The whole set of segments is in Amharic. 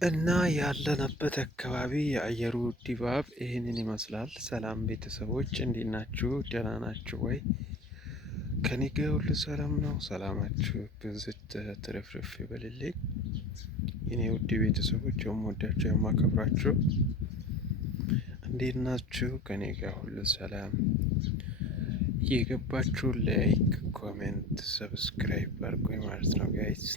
እና ያለንበት አካባቢ የአየሩ ድባብ ይህንን ይመስላል። ሰላም ቤተሰቦች እንዴት ናችሁ? ደህና ናችሁ ወይ? ከኔ ጋ ሁሉ ሰላም ነው። ሰላማችሁ ብዝት ትርፍርፍ ይበልልኝ። የኔ ውድ ቤተሰቦች የምወዳችሁ የማከብራችሁ እንዴት ናችሁ? ከኔ ጋር ሁሉ ሰላም። የገባችሁ ላይክ፣ ኮሜንት፣ ሰብስክራይብ አድርጎኝ ማለት ነው ጋይስ።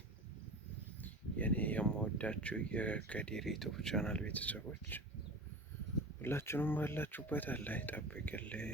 የኔ የምወዳችሁ የከዲር ዩቱብ ቻናል ቤተሰቦች ሁላችሁንም ባላችሁበት አላህ ይጠብቅልኝ።